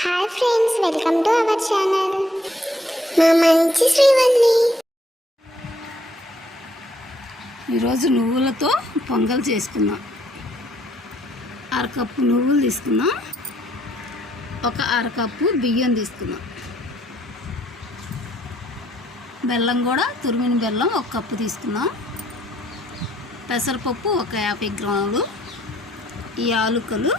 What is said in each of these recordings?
Hi friends, welcome to our channel. మా మంచి శ్రీవల్లి. ఈరోజు నువ్వులతో పొంగల్ చేసుకుందాం. అరకప్పు నువ్వులు తీసుకుందాం, ఒక అరకప్పు బియ్యం తీసుకుందాం, బెల్లం కూడా తురిమిన బెల్లం ఒక కప్పు తీసుకుందాం, పెసరపప్పు ఒక 50 గ్రాములు, ఈ యాలకులు,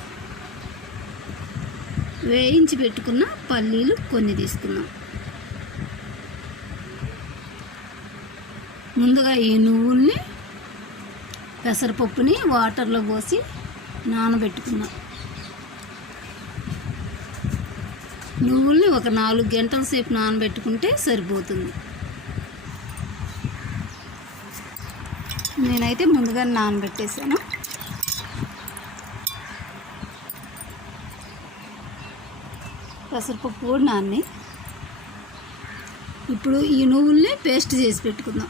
వేయించి పెట్టుకున్న పల్లీలు కొన్ని తీసుకున్నాం. ముందుగా ఈ నువ్వుల్ని పెసరపప్పుని వాటర్లో పోసి నానబెట్టుకున్నాం. నువ్వుల్ని ఒక 4 గంటల సేపు నానబెట్టుకుంటే సరిపోతుంది. నేనైతే ముందుగా నానబెట్టేసాను. పెసరపప్పు కూడా నాన్ని. ఇప్పుడు ఈ నువ్వుల్ని పేస్ట్ చేసి పెట్టుకుందాం.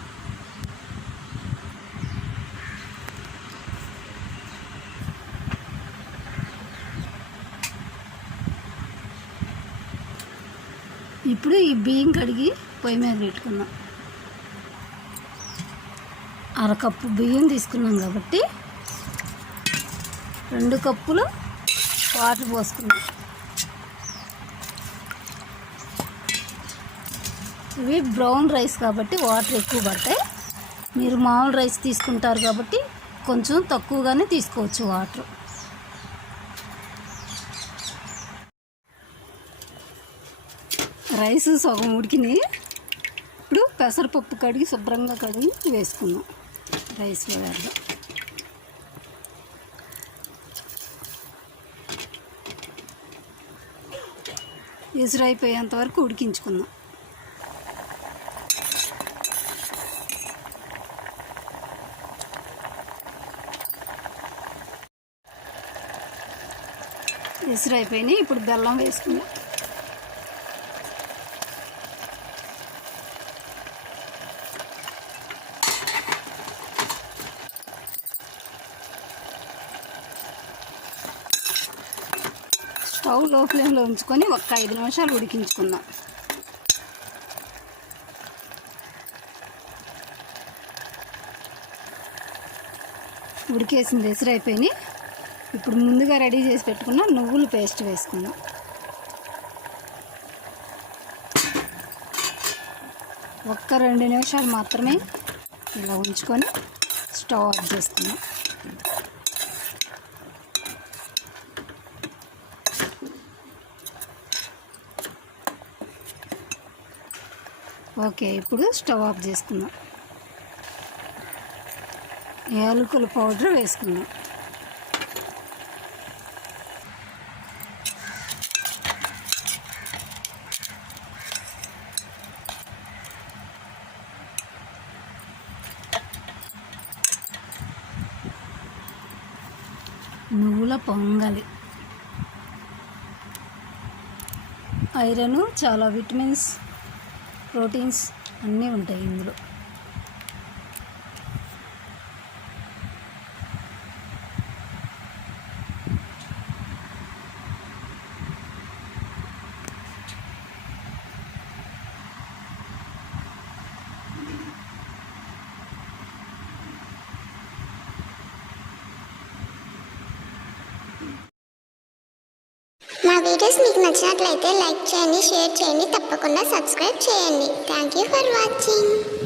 ఇప్పుడు ఈ బియ్యం కడిగి పొయ్యి మీద పెట్టుకుందాం. అరకప్పు బియ్యం తీసుకున్నాం కాబట్టి 2 కప్పులు వాటర్ పోసుకుందాం. ఇవి బ్రౌన్ రైస్ కాబట్టి వాటర్ ఎక్కువ పడతాయి. మీరు మామూలు రైస్ తీసుకుంటారు కాబట్టి కొంచెం తక్కువగానే తీసుకోవచ్చు వాటర్. రైస్ సగం ఉడికినాయి. ఇప్పుడు పెసరపప్పు కడిగి శుభ్రంగా కడిగి వేసుకుందాం రైస్లో వేద్దాం. ఎసురైపోయేంత వరకు ఉడికించుకుందాం. ఎసురైపోయినాయి. ఇప్పుడు బెల్లం వేసుకుందాం. స్టవ్ లో ఫ్లేమ్లో ఉంచుకొని ఒక 5 నిమిషాలు ఉడికించుకుందాం. ఉడికేసింది, ఎసురైపోయినాయి. ఇప్పుడు ముందుగా రెడీ చేసి పెట్టుకున్న నువ్వుల పేస్ట్ వేసుకుందాం. ఒక్క 2 నిమిషాలు మాత్రమే ఇలా ఉంచుకొని స్టవ్ ఆఫ్ చేసుకుందాం. ఓకే, ఇప్పుడు స్టవ్ ఆఫ్ చేసుకుందాం. యాలకుల పౌడర్ వేసుకుందాం. నువ్వుల పొంగలి. ఐరన్, చాలా విటమిన్స్, ప్రోటీన్స్ అన్నీ ఉంటాయి ఇందులో. మా వీడియోస్ మీకు నచ్చినట్లయితే లైక్ చేయండి, షేర్ చేయండి, తప్పకుండా సబ్స్క్రైబ్ చేయండి. Thank you for watching.